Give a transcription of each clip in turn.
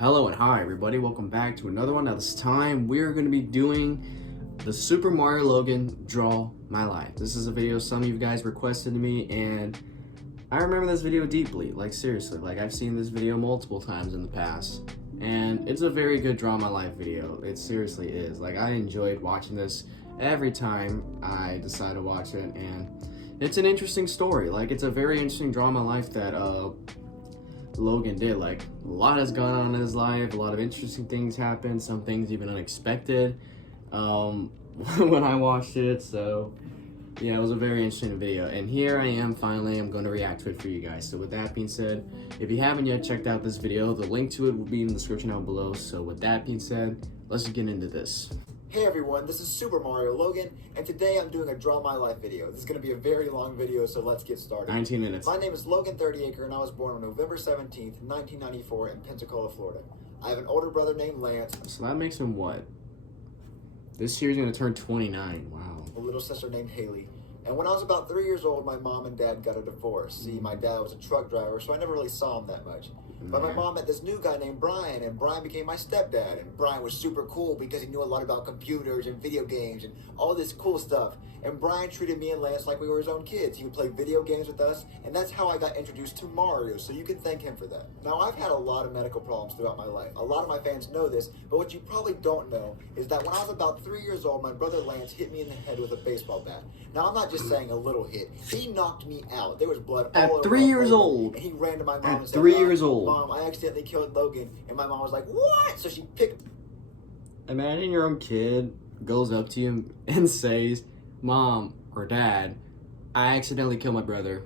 Hello and hi everybody, welcome back to another one. Now this time we're going to be doing the Super Mario Logan Draw My Life. This is a video some of you guys requested to me, and I remember this video deeply, like seriously, like I've seen this video multiple times in the past, and it's a very good Draw My Life video. It seriously is. Like, I enjoyed watching this every time I decide to watch it, and it's an interesting story. Like, it's a very interesting Draw My Life that Logan did. Like, a lot has gone on in his life, a lot of interesting things happened, some things even unexpected when I watched it. So yeah, it was a very interesting video, and here I am finally. I'm going to react to it for you guys. So with that being said, if you haven't yet checked out this video, the link to it will be in the description down below. So with that being said, let's just get into this. Hey everyone, this is Super Mario Logan, and today I'm doing a Draw My Life video. This is going to be a very long video, so let's get started. 19 minutes. My name is Logan 30acre, and I was born on November 17th, 1994 in Pensacola, Florida. I have an older brother named Lance. So that makes him what? This year's going to turn 29. Wow. A little sister named Haley. And when I was about 3 years old, my mom and dad got a divorce. See, my dad was a truck driver, so I never really saw him that much. But my mom met this new guy named Brian, and Brian became my stepdad. And Brian was super cool because he knew a lot about computers and video games and all this cool stuff. And Brian treated me and Lance like we were his own kids. He would play video games with us, and that's how I got introduced to Mario, so you can thank him for that. Now, I've had a lot of medical problems throughout my life. A lot of my fans know this, but what you probably don't know is that when I was about 3 years old, my brother Lance hit me in the head with a baseball bat. Now, I'm not just saying a little hit. He knocked me out. There was blood all over. At 3 years old. And he ran to my mom and said, 3 years old. Mom, I accidentally killed Logan. And my mom was like, what? So she picked... Imagine your own kid goes up to you and says, Mom or Dad, I accidentally killed my brother.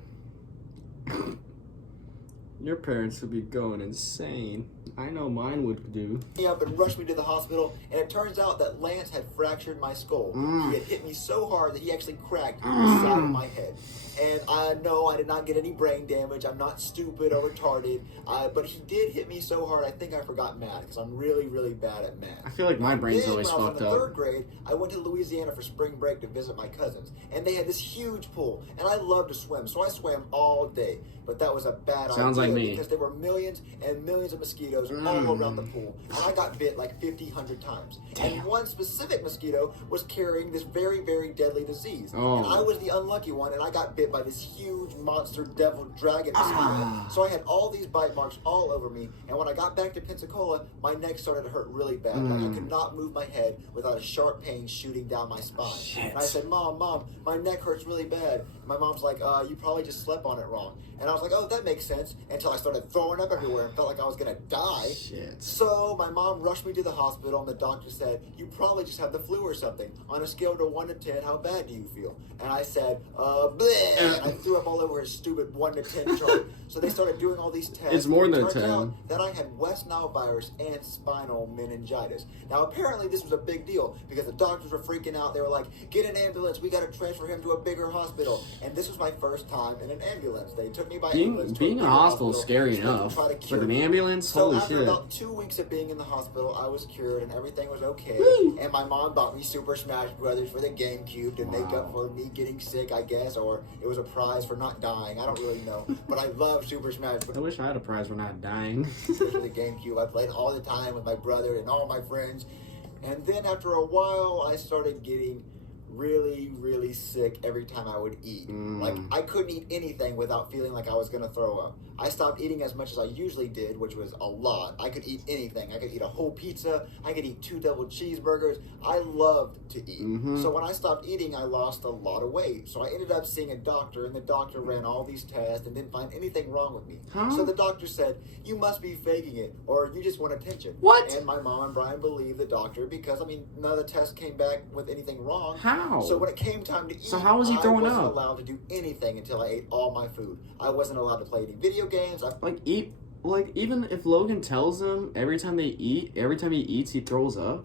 Your parents would be going insane. I know mine would do. Me up and rushed me to the hospital, and it turns out that Lance had fractured my skull. He had hit me so hard that he actually cracked the side of my head. And I know I did not get any brain damage. I'm not stupid or retarded. But he did hit me so hard, I think I forgot math, because I'm really, really bad at math. I feel like my brain's Then, always when fucked I was in the up. 3rd grade, I went to Louisiana for spring break to visit my cousins. And they had this huge pool, and I love to swim, so I swam all day. But that was a bad Sounds idea like me. because there were millions and millions of mosquitoes all around the pool. And I got bit like 50, 100 times. Damn. And one specific mosquito was carrying this very, very deadly disease. Oh. And I was the unlucky one, and I got bit by this huge monster devil dragon mosquito. So I had all these bite marks all over me. And when I got back to Pensacola, my neck started to hurt really bad. Like, I could not move my head without a sharp pain shooting down my spine. Shit. And I said, Mom, my neck hurts really bad. My mom's like, you probably just slept on it wrong. And I was like, oh, that makes sense, until I started throwing up everywhere and felt like I was gonna die. Shit. So my mom rushed me to the hospital, and the doctor said, you probably just have the flu or something. On a scale of 1 to 10, how bad do you feel? And I said, bleh. And I threw up all over his stupid 1 to 10 chart. So they started doing all these tests. It's more and than it a turned 10. out that I had West Nile virus and spinal meningitis. Now, apparently this was a big deal because the doctors were freaking out. They were like, get an ambulance. We got to transfer him to a bigger hospital. And this was my first time in an ambulance. They took me by ambulance to Being in a hospital is scary enough. With an ambulance, so holy after shit. about 2 weeks of being in the hospital, I was cured and everything was okay. Woo! And my mom bought me Super Smash Brothers for the GameCube to make up for me getting sick, I guess, or it was a prize for not dying. I don't really know. But I love Super Smash Brothers. I wish I had a prize for not dying. For the GameCube. I played all the time with my brother and all my friends. And then after a while, I started getting really, really sick every time I would eat. Like, I couldn't eat anything without feeling like I was gonna throw up. I stopped eating as much as I usually did, which was a lot. I could eat anything. I could eat a whole pizza. I could eat 2 double cheeseburgers. I loved to eat. So when I stopped eating, I lost a lot of weight. So I ended up seeing a doctor, and the doctor ran all these tests and didn't find anything wrong with me. So the doctor said, you must be faking it, or you just want attention. What? And my mom and Brian believed the doctor because, I mean, none of the tests came back with anything wrong. How? So when it came time to eat, So how was he throwing I wasn't up? allowed to do anything until I ate all my food. I wasn't allowed to play any video games. Like even if Logan tells him every time he eats, he throws up,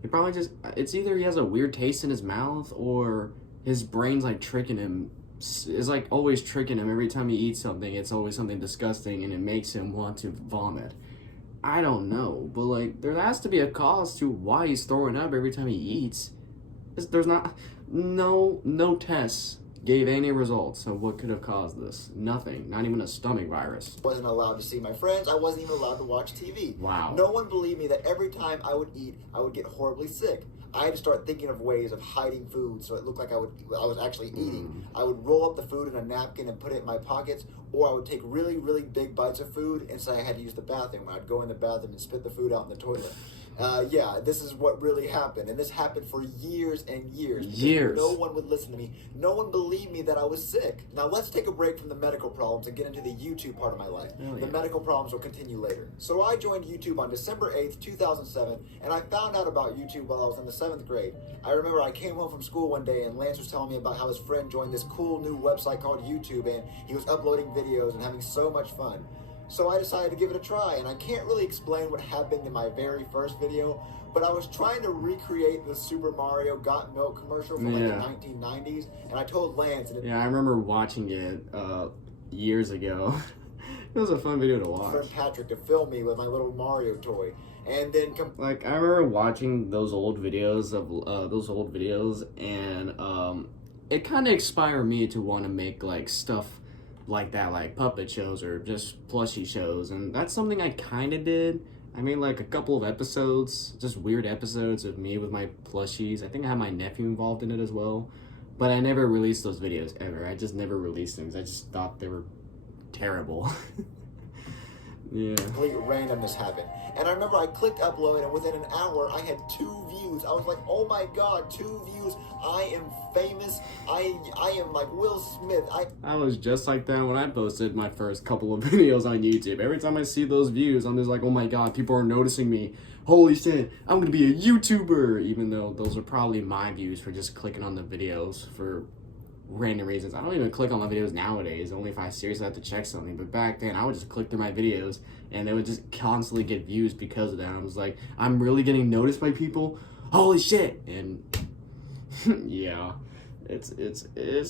he probably just, it's either he has a weird taste in his mouth or his brain's like tricking him. It's like always tricking him every time he eats something. It's always something disgusting and it makes him want to vomit. I don't know, but like there has to be a cause to why he's throwing up every time he eats. There's no tests gave any results of what could have caused this. Nothing. Not even a stomach virus. Wasn't allowed to see my friends. I wasn't even allowed to watch TV. Wow. No one believed me that every time I would eat, I would get horribly sick. I had to start thinking of ways of hiding food so it looked like I was actually eating. I would roll up the food in a napkin and put it in my pockets, or I would take really, really big bites of food and say I had to use the bathroom. I'd go in the bathroom and spit the food out in the toilet. Yeah, this is what really happened. And this happened for years and years. Years. No one would listen to me. No one believed me that I was sick. Now let's take a break from the medical problems and get into the YouTube part of my life. Oh, yeah. The medical problems will continue later. So I joined YouTube on December 8th, 2007, and I found out about YouTube while I was in the 7th grade. I remember I came home from school one day and Lance was telling me about how his friend joined this cool new website called YouTube, and he was uploading videos and having so much fun. So I decided to give it a try, and I can't really explain what happened in my very first video, but I was trying to recreate the Super Mario Got Milk commercial from like the 1990s, and I told Lance. And I remember watching it years ago. It was a fun video to watch. Friend Patrick to film me with my little Mario toy, and then I remember watching those old videos and it kind of inspired me to want to make like stuff like that, like puppet shows or just plushie shows, and that's something I kind of did. I made like a couple of episodes, just weird episodes of me with my plushies. I think I had my nephew involved in it as well, but I never released those videos ever. I just never released them because I just thought they were terrible. Yeah. Complete randomness happened. And I remember I clicked upload, and within an hour I had 2 views. I was like, oh my god, 2 views. I am famous. I am like Will Smith. I was just like that when I posted my first couple of videos on YouTube. Every time I see those views, I'm just like, oh my god, people are noticing me. Holy shit, I'm gonna be a YouTuber. Even though those are probably my views for just clicking on the videos for random reasons. I don't even click on my videos nowadays, only if I seriously have to check something. But back then, I would just click through my videos, and they would just constantly get views because of that. I was like, I'm really getting noticed by people? Holy shit! And yeah, it's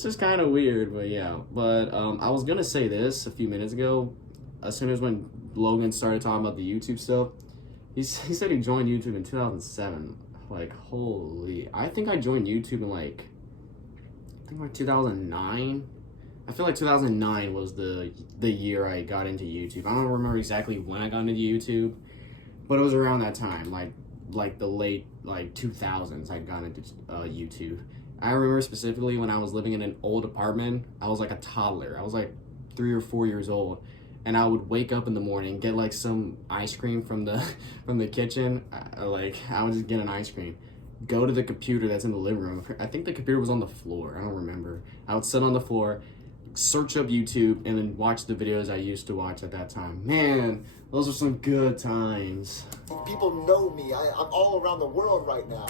just kind of weird, but yeah. But I was gonna say this a few minutes ago. As soon as when Logan started talking about the YouTube stuff, he said he joined YouTube in 2007. Like, holy! I think I joined YouTube in like 2009. I feel like 2009 was the year I got into YouTube. I don't remember exactly when I got into YouTube, but it was around that time, like the late 2000s. I got into YouTube. I remember specifically when I was living in an old apartment. I was like a toddler. I was like 3 or 4 years old, and I would wake up in the morning, get like some ice cream from the kitchen. I would just get an ice cream, go to the computer that's in the living room. I think the computer was on the floor. I don't remember. I would sit on the floor, search up YouTube, and then watch the videos I used to watch at that time. Man, those are some good times. People know me. I'm all around the world right now.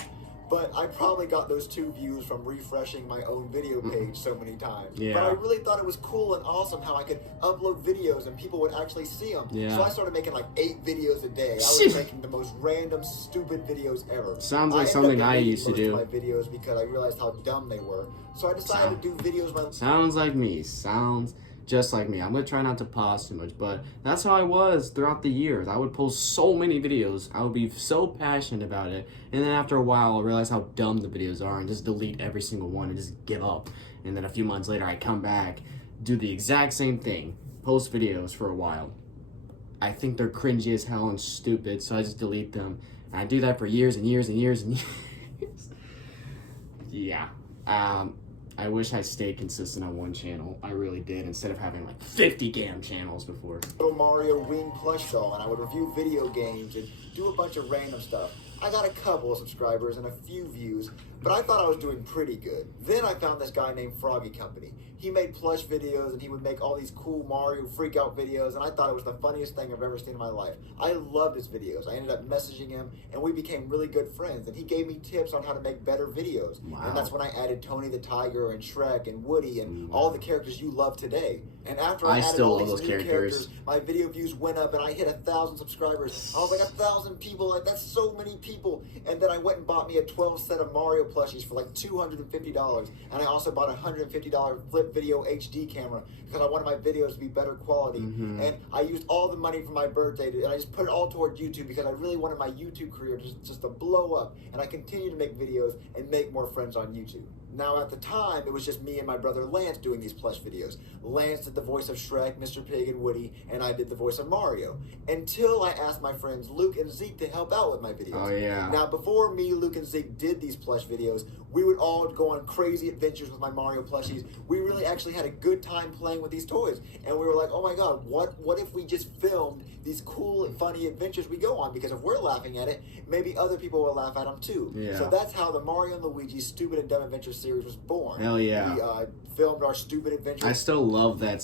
But I probably got those 2 views from refreshing my own video page so many times. Yeah. But I really thought it was cool and awesome how I could upload videos and people would actually see them. Yeah. So I started making like 8 videos a day. I was making the most random, stupid videos ever. Sounds like something I used to do. My videos because I realized how dumb they were. So I decided to do videos. Sounds like me. Sounds just like me. I'm gonna try not to pause too much, but that's how I was throughout the years. I would post so many videos. I would be so passionate about it, and then after a while, I realized how dumb the videos are and just delete every single one and just give up. And then a few months later, I come back, do the exact same thing, post videos for a while. I think they're cringy as hell and stupid, so I just delete them. And I do that for years and years and years and years. Yeah. I wish I stayed consistent on one channel. I really did, instead of having like 50 damn channels before. Little Mario Wing plush doll, and I would review video games and do a bunch of random stuff. I got a couple of subscribers and a few views, but I thought I was doing pretty good. Then I found this guy named Froggy Company. He made plush videos, and he would make all these cool Mario freak out videos, and I thought it was the funniest thing I've ever seen in my life. I loved his videos. I ended up messaging him, and we became really good friends, and he gave me tips on how to make better videos. Wow. And that's when I added Tony the Tiger and Shrek and Woody and all the characters you love today. And after I added all these new characters, my video views went up, and I hit 1,000 subscribers. I was like, 1,000 people, like that's so many people. And then I went and bought me a 12 set of Mario plushies for like $250, and I also bought a $150 flip video HD camera because I wanted my videos to be better quality. And I used all the money from my birthday, and I just put it all toward YouTube because I really wanted my YouTube career just to blow up. And I continue to make videos and make more friends on YouTube. Now at the time, it was just me and my brother Lance doing these plush videos. Lance did the voice of Shrek, Mr. Pig, and Woody, and I did the voice of Mario. Until I asked my friends Luke and Zeke to help out with my videos. Oh yeah. Now before me, Luke, and Zeke did these plush videos, we would all go on crazy adventures with my Mario plushies. We really actually had a good time playing with these toys. And we were like, oh my god, what if we just filmed these cool and funny adventures we go on? Because if we're laughing at it, maybe other people will laugh at them too. Yeah. So that's how the Mario and Luigi Stupid and Dumb Adventures series was born. Hell yeah. We filmed our Stupid Adventures. I still love that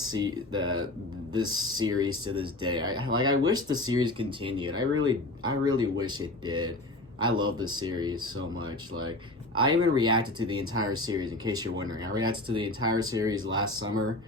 this series to this day. I wish the series continued. I really wish it did. I love this series so much. Like, I even reacted to the entire series, in case you're wondering. I reacted to the entire series last summer.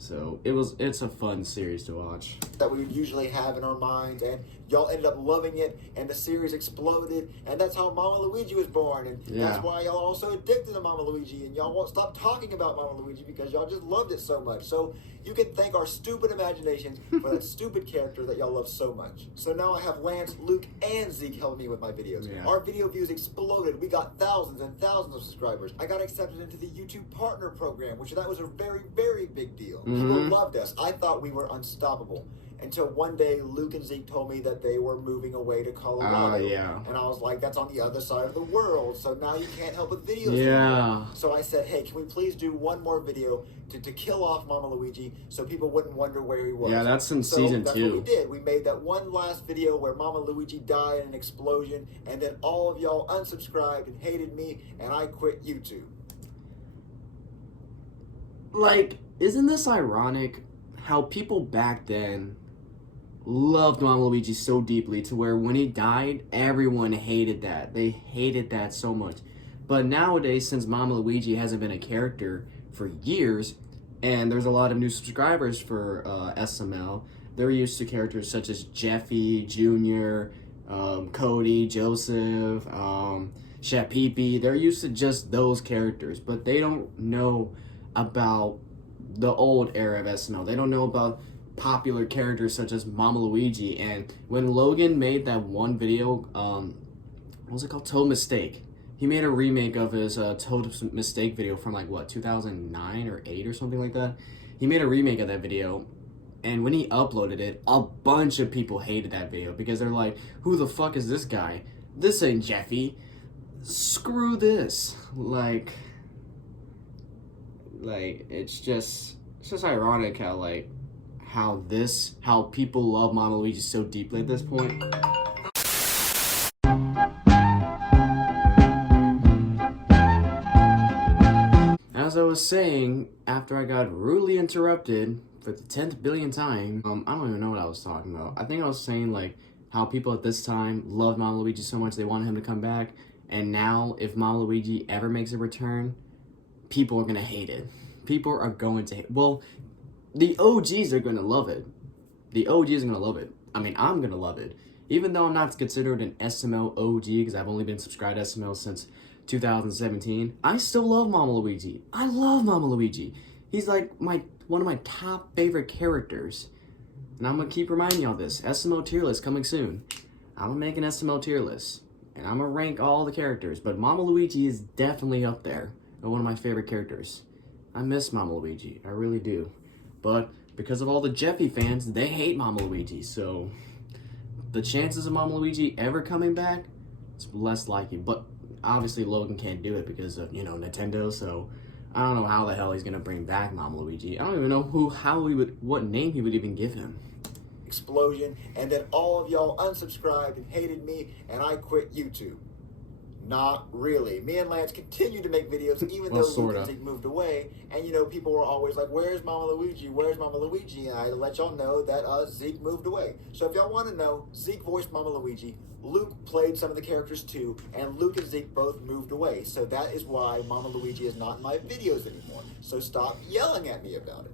So it's a fun series to watch. That we would usually have in our minds, and y'all ended up loving it, and the series exploded, and that's how Mama Luigi was born, and that's why y'all are also addicted to Mama Luigi, and y'all won't stop talking about Mama Luigi because y'all just loved it so much. So you can thank our stupid imaginations for that stupid character that y'all love so much. So now I have Lance, Luke, and Zeke helping me with my videos. Yeah. Our video views exploded. We got thousands and thousands of subscribers. I got accepted into the YouTube Partner Program, which that was a very, very big deal. People loved us. I thought we were unstoppable. Until one day, Luke and Zeke told me that they were moving away to Colorado. Yeah. And I was like, that's on the other side of the world, so now you can't help with videos Yeah. anymore. So I said, hey, can we please do one more video to kill off Mama Luigi so people wouldn't wonder where he was? Yeah, that's in season 2. That's what we did. We made that one last video where Mama Luigi died in an explosion, and then all of y'all unsubscribed and hated me, and I quit YouTube. Like, isn't this ironic how people back then loved Mama Luigi so deeply to where when he died, everyone hated that. They hated that so much. But nowadays, since Mama Luigi hasn't been a character for years, and there's a lot of new subscribers for SML, they're used to characters such as Jeffy, Jr., Cody, Joseph, Shapeepy. They're used to just those characters, but they don't know about the old era of SML. They don't know about popular characters such as Mama Luigi. And when Logan made that one video, what was it called? Toad Mistake. He made a remake of his Toad Mistake video from like what, 2009 or 8 or something like that. He made a remake of that video, and when he uploaded it, a bunch of people hated that video because they're like, who the fuck is this guy? This ain't Jeffy. Screw this. Like it's just ironic how people love Mama Luigi so deeply at this point. As I was saying, after I got rudely interrupted for the 10th billionth time, I don't even know what I was talking about. I think I was saying like how people at this time loved Mama Luigi so much they wanted him to come back, and now if Mama Luigi ever makes a return, people are gonna hate it. People are going to hate. Well, the OGs are gonna love it. The OGs are gonna love it. I mean, I'm gonna love it. Even though I'm not considered an SML OG because I've only been subscribed to SML since 2017, I still love Mama Luigi. I love Mama Luigi. He's like one of my top favorite characters. And I'm gonna keep reminding y'all this. SML tier list coming soon. I'm gonna make an SML tier list. And I'm gonna rank all the characters. But Mama Luigi is definitely up there. And one of my favorite characters. I miss Mama Luigi. I really do. But because of all the Jeffy fans, they hate Mama Luigi. So the chances of Mama Luigi ever coming back, it's less likely. But obviously Logan can't do it because of, Nintendo. So I don't know how the hell he's gonna bring back Mama Luigi. I don't even know what name he would even give him. Explosion, and then all of y'all unsubscribed and hated me, and I quit YouTube. Not really. Me and Lance continued to make videos even though Luke and Zeke moved away, and people were always like, where's Mama Luigi? Where's Mama Luigi? And I let y'all know that Zeke moved away. So if y'all want to know, Zeke voiced Mama Luigi, Luke played some of the characters too, and Luke and Zeke both moved away. So that is why Mama Luigi is not in my videos anymore. So stop yelling at me about it.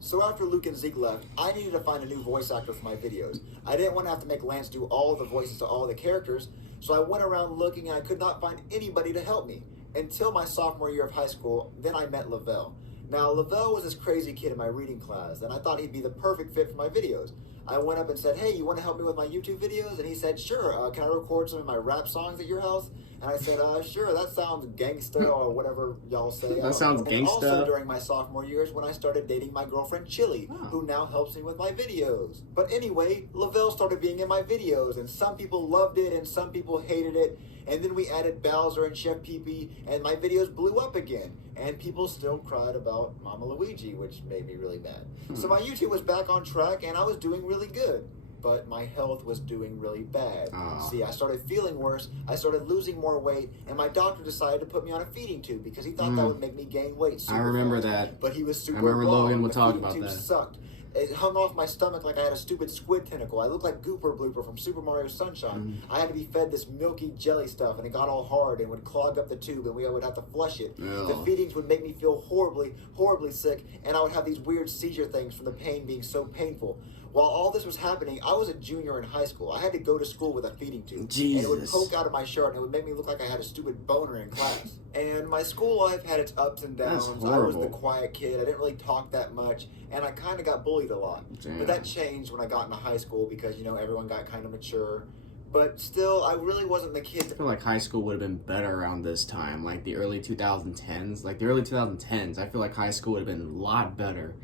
So after Luke and Zeke left, I needed to find a new voice actor for my videos. I didn't want to have to make Lance do all the voices to all the characters, so I went around looking and I could not find anybody to help me. Until my sophomore year of high school, then I met Lavelle. Now, Lavelle was this crazy kid in my reading class, and I thought he'd be the perfect fit for my videos. I went up and said, hey, you want to help me with my YouTube videos? And he said, sure. Can I record some of my rap songs at your house? And I said, sure, that sounds gangsta or whatever y'all say. That sounds and gangsta. Also during my sophomore years when I started dating my girlfriend Chili, who now helps me with my videos. But anyway, Lavelle started being in my videos, and some people loved it and some people hated it. And then we added Bowser and Chef Pee-Pee, and my videos blew up again. And people still cried about Mama Luigi, which made me really mad. So my YouTube was back on track, and I was doing really good. But my health was doing really bad. See, I started feeling worse, I started losing more weight, and my doctor decided to put me on a feeding tube because he thought that would make me gain weight super I remember fast. that. But he was super I remember wrong. Logan would The talk feeding about tube that. Sucked. It hung off my stomach like I had a stupid squid tentacle. I looked like Gooper Blooper from Super Mario Sunshine. I had to be fed this milky jelly stuff, and it got all hard and would clog up the tube, and we would have to flush it. The feedings would make me feel horribly, horribly sick, and I would have these weird seizure things from the pain being so painful. While all this was happening, I was a junior in high school. I had to go to school with a feeding tube. Jesus. And it would poke out of my shirt, and it would make me look like I had a stupid boner in class. And my school life had its ups and downs. That's I was horrible. the quiet kid. I didn't really talk that much, and I kind of got bullied a lot. Damn. But that changed when I got into high school because, you know, everyone got kind of mature. But still, I really wasn't the kid. I feel like high school would have been better around this time, like the early 2010s. Like the early 2010s, I feel like high school would have been a lot better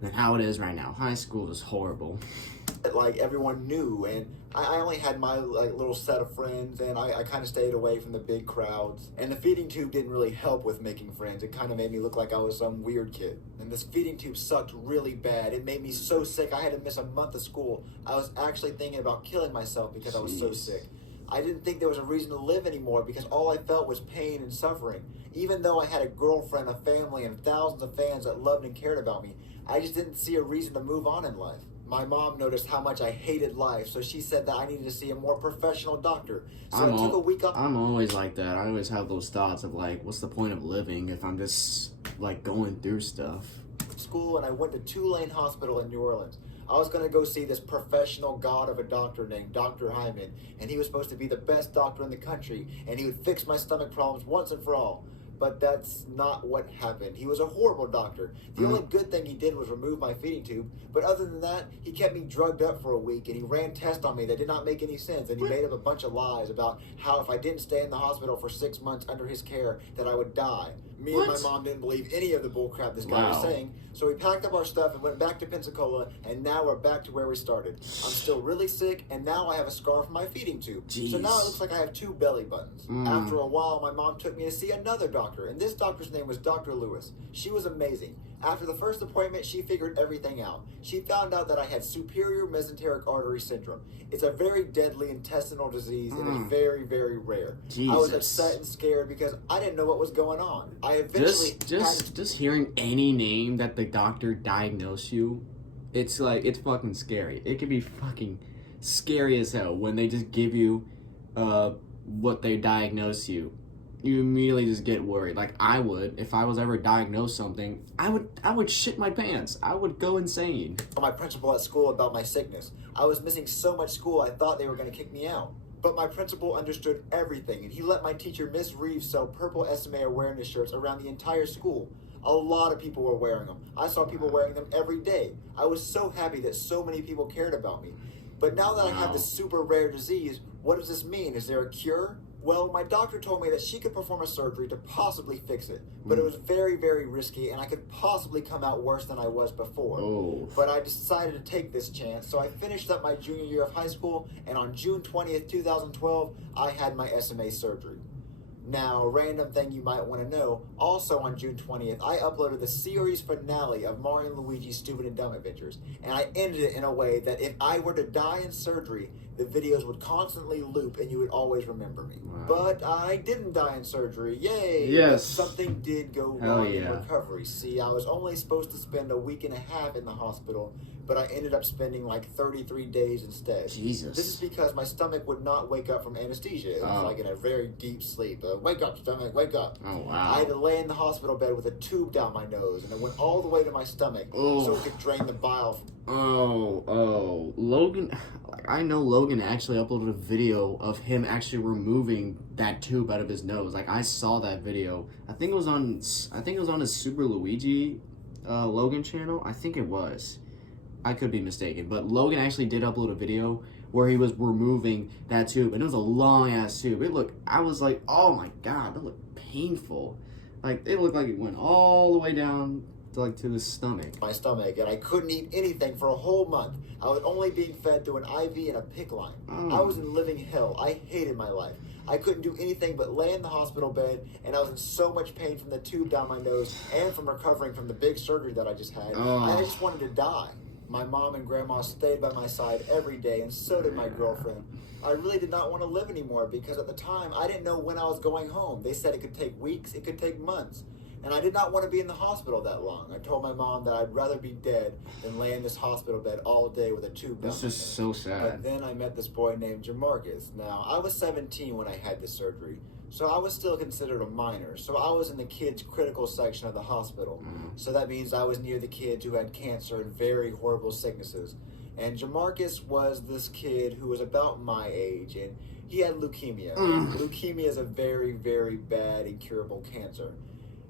than how it is right now. High school is horrible. Like everyone knew, and I only had my little set of friends, and I kind of stayed away from the big crowds. And the feeding tube didn't really help with making friends. It kind of made me look like I was some weird kid. And this feeding tube sucked really bad. It made me so sick I had to miss a month of school. I was actually thinking about killing myself because I was so sick. I didn't think there was a reason to live anymore because all I felt was pain and suffering. Even though I had a girlfriend, a family, and thousands of fans that loved and cared about me, I just didn't see a reason to move on in life. My mom noticed how much I hated life, so she said that I needed to see a more professional doctor. So I took a week off. I'm always like that. I always have those thoughts of like, what's the point of living if I'm just like going through stuff? School, and I went to Tulane Hospital in New Orleans. I was going to go see this professional god of a doctor named Dr. Hyman, and he was supposed to be the best doctor in the country, and he would fix my stomach problems once and for all. But that's not what happened. He was a horrible doctor. The only good thing he did was remove my feeding tube, but other than that, he kept me drugged up for a week, and he ran tests on me that did not make any sense, and he made up a bunch of lies about how if I didn't stay in the hospital for 6 months under his care, that I would die. Me and my mom didn't believe any of the bullcrap this guy was saying, so we packed up our stuff and went back to Pensacola, and now we're back to where we started. I'm still really sick, and now I have a scar from my feeding tube. Jeez. So now it looks like I have 2 belly buttons. After a while, my mom took me to see another doctor, and this doctor's name was Dr. Lewis. She was amazing. After the first appointment, she figured everything out. She found out that I had superior mesenteric artery syndrome. It's a very deadly intestinal disease, and it's very, very rare. Jesus. I was upset and scared because I didn't know what was going on. I eventually Just hearing any name that the doctor diagnosed you, it's like, it's fucking scary. It can be fucking scary as hell when they just give you what they diagnose you. You immediately just get worried. Like I would, if I was ever diagnosed something, I would shit my pants. I would go insane. my principal at school about my sickness. I was missing so much school I thought they were going to kick me out. But my principal understood everything, and he let my teacher, Miss Reeves, sell purple SMA awareness shirts around the entire school. A lot of people were wearing them. I saw people wearing them every day. I was so happy that so many people cared about me. But now that I have this super rare disease, what does this mean? Is there a cure? Well, my doctor told me that she could perform a surgery to possibly fix it, but it was very, very risky, and I could possibly come out worse than I was before. But I decided to take this chance, so I finished up my junior year of high school, and on June 20th, 2012, I had my SMA surgery. Now, a random thing you might want to know, also on June 20th, I uploaded the series finale of Mario and Luigi's Stupid and Dumb Adventures, and I ended it in a way that if I were to die in surgery, the videos would constantly loop and you would always remember me. But I didn't die in surgery, yay! Yes. But something did go Hell wrong in yeah. recovery. See, I was only supposed to spend a week and a half in the hospital, but I ended up spending like 33 days instead. Jesus. This is because my stomach would not wake up from anesthesia. It was like in a very deep sleep. Wake up, stomach, wake up. Oh, wow. I had to lay in the hospital bed with a tube down my nose, and it went all the way to my stomach so it could drain the bile. Logan, like, I know Logan actually uploaded a video of him actually removing that tube out of his nose. Like, I saw that video. I think it was on his Super Luigi Logan channel. I think it was. I could be mistaken, but Logan actually did upload a video where he was removing that tube, and it was a long ass tube. I was like, oh my god, that looked painful. Like, it looked like it went all the way down to the stomach. My stomach, and I couldn't eat anything for a whole month. I was only being fed through an IV and a PICC line. I was in living hell. I hated my life. I couldn't do anything but lay in the hospital bed, and I was in so much pain from the tube down my nose and from recovering from the big surgery that I just had. I just wanted to die. My mom and grandma stayed by my side every day, and so did my girlfriend. I really did not want to live anymore because at the time, I didn't know when I was going home. They said it could take weeks, it could take months. And I did not want to be in the hospital that long. I told my mom that I'd rather be dead than lay in this hospital bed all day with a tube down my nose. This is so sad. But then I met this boy named Jamarcus. Now, I was 17 when I had this surgery, so I was still considered a minor. So I was in the kids' critical section of the hospital. So that means I was near the kids who had cancer and very horrible sicknesses. And Jamarcus was this kid who was about my age, and he had leukemia. And leukemia is a very, very bad, incurable cancer.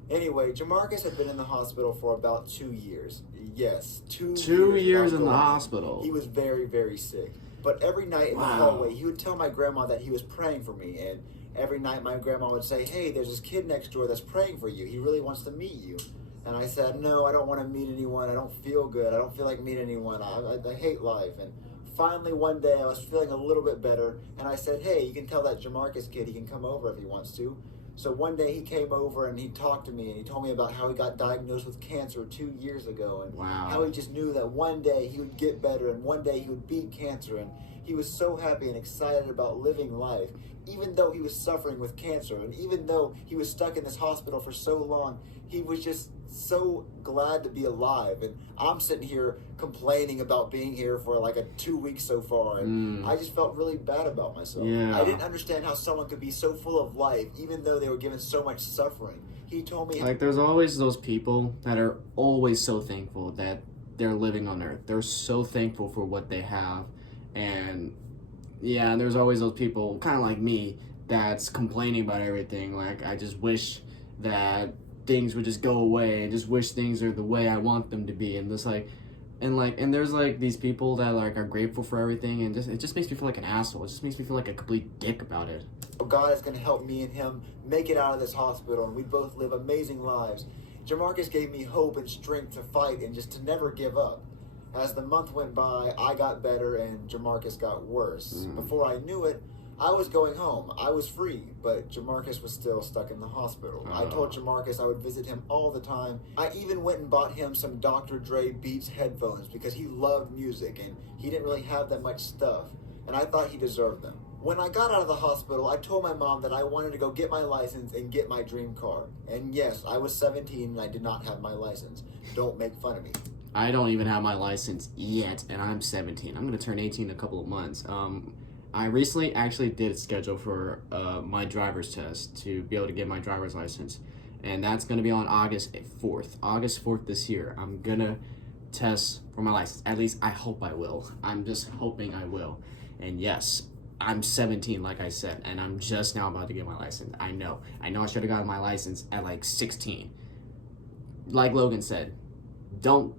Anyway, Jamarcus had been in the hospital for about 2 years. Yes, 2 years in the hospital. He was very, very sick. But every night in the hallway, he would tell my grandma that he was praying for me. And every night my grandma would say, hey, there's this kid next door that's praying for you. He really wants to meet you. And I said, no, I don't want to meet anyone. I don't feel good. I don't feel like meeting anyone. I hate life. And finally one day I was feeling a little bit better. And I said, hey, you can tell that Jamarcus kid he can come over if he wants to. So one day he came over and he talked to me and he told me about how he got diagnosed with cancer 2 years ago and how he just knew that one day he would get better and one day he would beat cancer, and he was so happy and excited about living life even though he was suffering with cancer, and even though he was stuck in this hospital for so long. He was just so glad to be alive, and I'm sitting here complaining about being here for like 2 weeks so far, and I just felt really bad about myself. I didn't understand how someone could be so full of life even though they were given so much suffering. He told me, like, there's always those people that are always so thankful that they're living on earth. They're so thankful for what they have, and yeah, there's always those people kind of like me that's complaining about everything. Like, I just wish that things would just go away. I just wish things are the way I want them to be, and and there's like these people that like are grateful for everything, and it just makes me feel like an asshole. It just makes me feel like a complete dick about it. God is going to help me and him make it out of this hospital, and we both live amazing lives. Jamarcus gave me hope and strength to fight and just to never give up. As the month went by, I got better and Jamarcus got worse. Before I knew it, I was going home. I was free, but Jamarcus was still stuck in the hospital. I told Jamarcus I would visit him all the time. I even went and bought him some Dr. Dre Beats headphones because he loved music and he didn't really have that much stuff, and I thought he deserved them. When I got out of the hospital, I told my mom that I wanted to go get my license and get my dream car. And yes, I was 17 and I did not have my license. Don't make fun of me. I don't even have my license yet, and I'm 17. I'm going to turn 18 in a couple of months. I recently actually did schedule for my driver's test to be able to get my driver's license, and that's going to be on August 4th. August 4th this year. I'm going to test for my license. At least I hope I will. I'm just hoping I will. And yes, I'm 17, like I said, and I'm just now about to get my license. I know I should have gotten my license at like 16. Like Logan said, don't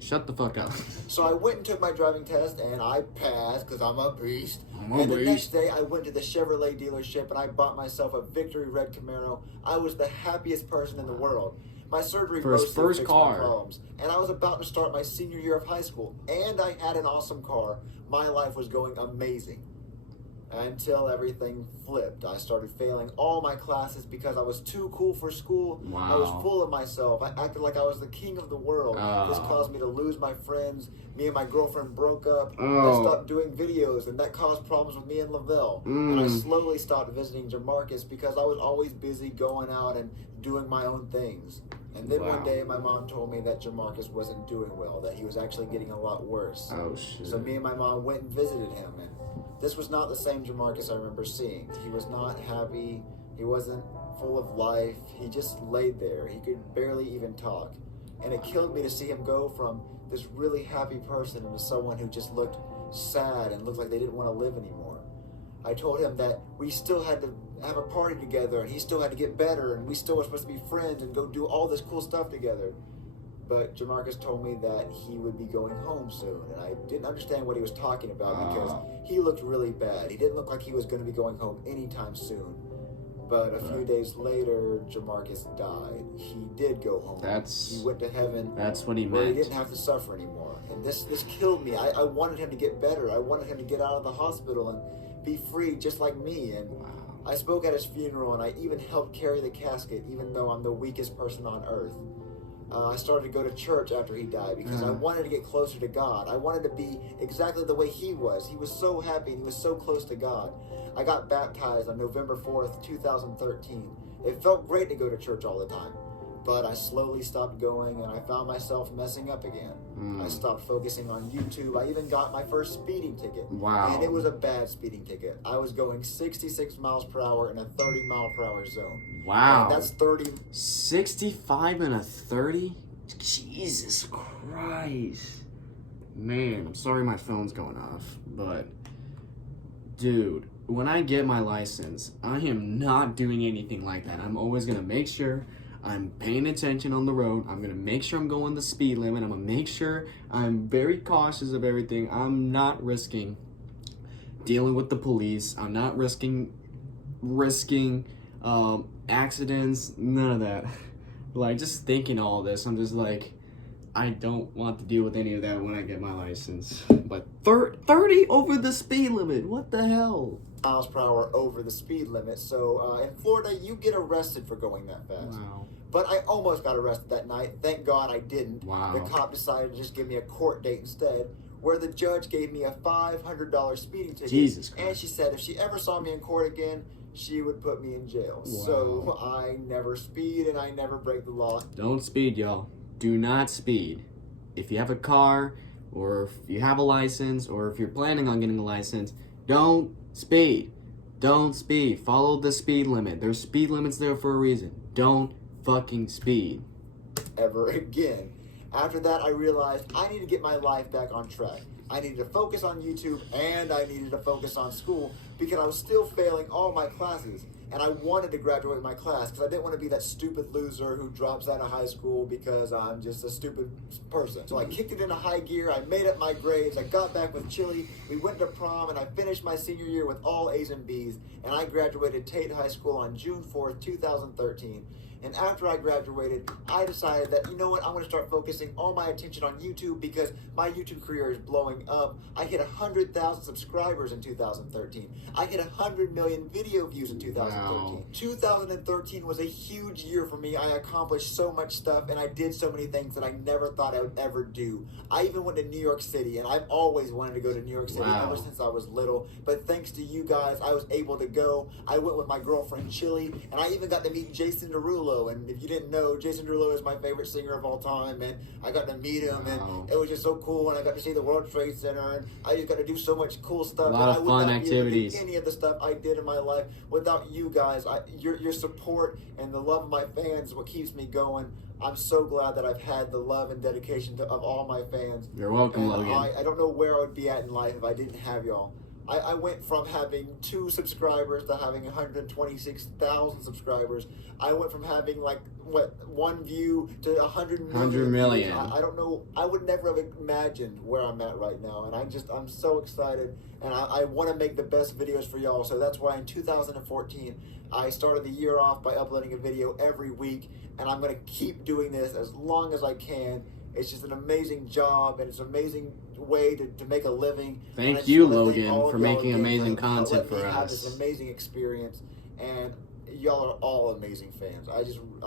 shut the fuck up. So I went and took my driving test, and I passed because I'm a beast. The next day, I went to the Chevrolet dealership, and I bought myself a Victory Red Camaro. I was the happiest person in the world. My surgery for his first car, problems, and I was about to start my senior year of high school, and I had an awesome car. My life was going amazing. Until everything flipped. I started failing all my classes because I was too cool for school. I was full of myself. I acted like I was the king of the world. This caused me to lose my friends. Me and my girlfriend broke up. I stopped doing videos, and that caused problems with me and Lavelle. And I slowly stopped visiting Jamarcus because I was always busy going out and doing my own things. And then one day, my mom told me that Jamarcus wasn't doing well, that he was actually getting a lot worse. Oh, shit. So me and my mom went and visited him, and this was not the same Jamarcus I remember seeing. He was not happy. He wasn't full of life. He just laid there. He could barely even talk. And it killed me to see him go from this really happy person into someone who just looked sad and looked like they didn't want to live anymore. I told him that we still had to have a party together, and he still had to get better, and we still were supposed to be friends and go do all this cool stuff together. but Jamarcus told me that he would be going home soon, and I didn't understand what he was talking about because he looked really bad. He didn't look like he was going to be going home anytime soon. But a few days later, Jamarcus died. He did go home. He went to heaven. That's what he where meant. He didn't have to suffer anymore. And this killed me. I wanted him to get better. I wanted him to get out of the hospital and be free just like me. And I spoke at his funeral, and I even helped carry the casket, even though I'm the weakest person on earth. I started to go to church after he died because I wanted to get closer to God. I wanted to be exactly the way he was. He was so happy and he was so close to God. I got baptized on November 4th, 2013. It felt great to go to church all the time, but I slowly stopped going and I found myself messing up again. I stopped focusing on YouTube. I even got my first speeding ticket. Wow. And it was a bad speeding ticket. I was going 66 miles per hour in a 30 mile per hour zone. Wow. And that's 30. 65 and a 30? Jesus Christ. Man, I'm sorry my phone's going off, but dude, when I get my license, I am not doing anything like that. I'm always going to make sure I'm paying attention on the road. I'm going to make sure I'm going the speed limit. I'm going to make sure I'm very cautious of everything. I'm not risking dealing with the police. I'm not risking accidents, none of that. Like, just thinking all this, I'm just like, I don't want to deal with any of that when I get my license. But 30 over the speed limit, what the hell? Miles per hour over the speed limit. So in Florida, you get arrested for going that fast. Wow. But I almost got arrested that night. Thank God I didn't. Wow. The cop decided to just give me a court date instead, where the judge gave me a $500 speeding ticket. Jesus Christ. And she said if she ever saw me in court again, she would put me in jail. Wow. So I never speed and I never break the law. Don't speed, y'all. Do not speed. If you have a car, or if you have a license, or if you're planning on getting a license, don't speed. Don't speed. Follow the speed limit. There's speed limits there for a reason. Don't fucking speed. Ever again. After that, I realized I need to get my life back on track. I needed to focus on YouTube and I needed to focus on school because I was still failing all my classes. And I wanted to graduate my class because I didn't want to be that stupid loser who drops out of high school because I'm just a stupid person. So I kicked it into high gear. I made up my grades. I got back with Chili. We went to prom and I finished my senior year with all A's and B's. And I graduated Tate High School on June 4th, 2013. And after I graduated, I decided that, you know what, I'm going to start focusing all my attention on YouTube because my YouTube career is blowing up. I hit 100,000 subscribers in 2013. I hit 100 million video views in 2013. Wow. 2013 was a huge year for me. I accomplished so much stuff and I did so many things that I never thought I would ever do. I even went to New York City, and I've always wanted to go to New York City ever since I was little. But thanks to you guys, I was able to go. I went with my girlfriend Chili, and I even got to meet Jason Derulo. And if you didn't know, Jason Derulo is my favorite singer of all time, and I got to meet him, and it was just so cool. And I got to see the World Trade Center, and I just got to do so much cool stuff. A lot of fun activities. Any of the stuff I did in my life without you guys. Your support and the love of my fans is what keeps me going. I'm so glad that I've had the love and dedication of all my fans. You're welcome, Logan. I don't know where I would be at in life if I didn't have y'all. I went from having 2 subscribers to having 126,000 subscribers. I went from having 1 view to 100 million. 100 million. I don't know. I would never have imagined where I'm at right now. And I'm so excited. And I want to make the best videos for y'all. So that's why in 2014, I started the year off by uploading a video every week. And I'm going to keep doing this as long as I can. It's just an amazing job, and it's an amazing way to make a living. Thank you, Logan, for making amazing content for us. Have this amazing experience, and y'all are all amazing fans. I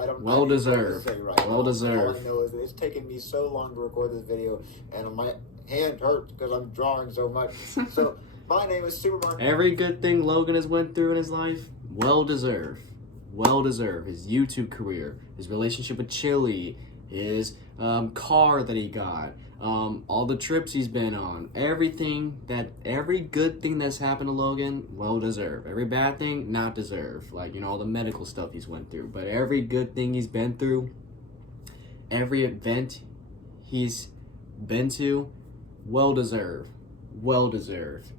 don't. Well deserved. I don't know what to say right well now. deserved. All I know is that it's taken me so long to record this video, and my hand hurts because I'm drawing so much. So my name is SuperMarioLogan. Every good thing Logan has went through in his life, well deserved. Well deserved. His YouTube career, his relationship with Chili, his car that he got, all the trips he's been on, every good thing that's happened to Logan, well deserved. Every bad thing, not deserved. All the medical stuff he's went through. But every good thing he's been through, every event he's been to, well deserved. Well deserved.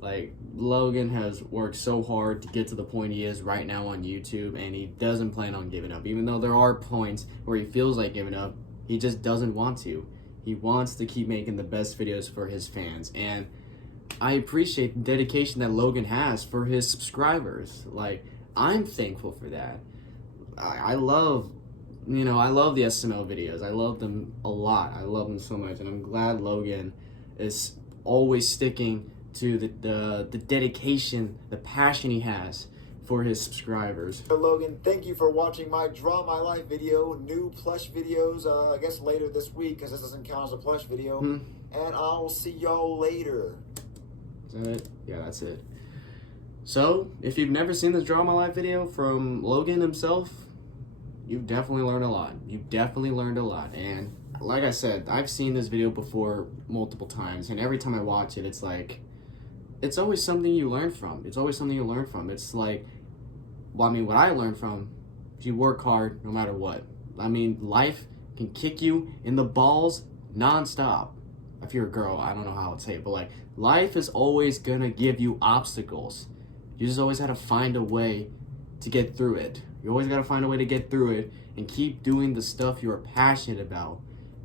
Like, Logan has worked so hard to get to the point he is right now on YouTube, and he doesn't plan on giving up. Even though there are points where he feels like giving up, he just doesn't want to. He wants to keep making the best videos for his fans, and I appreciate the dedication that Logan has for his subscribers. Like, I'm thankful for that. I love, I love the SML videos. I love them a lot. I love them so much, and I'm glad Logan is always sticking to the dedication, the passion he has for his subscribers. So Logan, thank you for watching my Draw My Life video. New plush videos, I guess later this week, because this doesn't count as a plush video. And I'll see y'all later. Is that it? Yeah, that's it. So, if you've never seen this Draw My Life video from Logan himself, you've definitely learned a lot. You've definitely learned a lot. And like I said, I've seen this video before multiple times, and every time I watch it, it's like, it's always something you learn from. It's always something you learn from. It's like, well, I mean, what I learned from is you work hard no matter what. I mean, life can kick you in the balls nonstop. If you're a girl, I don't know how I'd say it, but like, life is always gonna give you obstacles. You just always gotta find a way to get through it. You always gotta find a way to get through it and keep doing the stuff you're passionate about.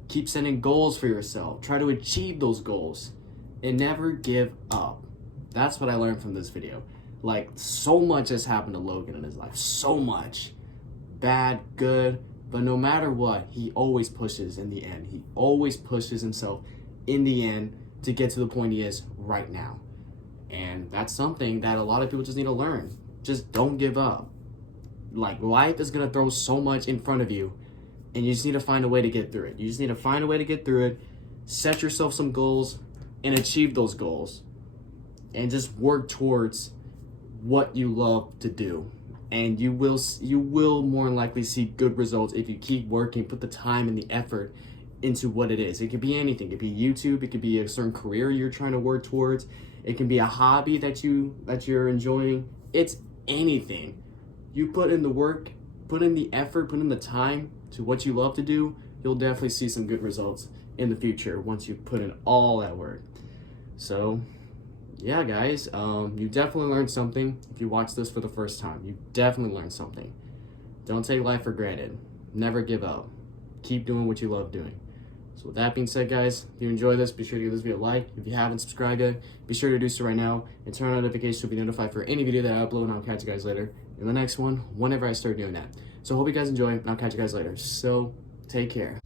Keep setting goals for yourself. Try to achieve those goals and never give up. That's what I learned from this video. Like, so much has happened to Logan in his life. So much. Bad, good, but no matter what, he always pushes in the end. He always pushes himself in the end to get to the point he is right now. And that's something that a lot of people just need to learn. Just don't give up. Like, life is gonna throw so much in front of you, and you just need to find a way to get through it. You just need to find a way to get through it, set yourself some goals, and achieve those goals. And just work towards what you love to do. And you will more than likely see good results if you keep working, put the time and the effort into what it is. It could be anything. It could be YouTube. It could be a certain career you're trying to work towards. It can be a hobby that you're enjoying. It's anything. You put in the work, put in the effort, put in the time to what you love to do, you'll definitely see some good results in the future once you put in all that work. So, yeah, guys, you definitely learned something if you watch this for the first time. You definitely learned something. Don't take life for granted. Never give up. Keep doing what you love doing. So with that being said, guys, if you enjoy this, be sure to give this video a like. If you haven't subscribed yet, be sure to do so right now and turn on notifications to be notified for any video that I upload, and I'll catch you guys later in the next one whenever I start doing that. So hope you guys enjoy, and I'll catch you guys later. So take care.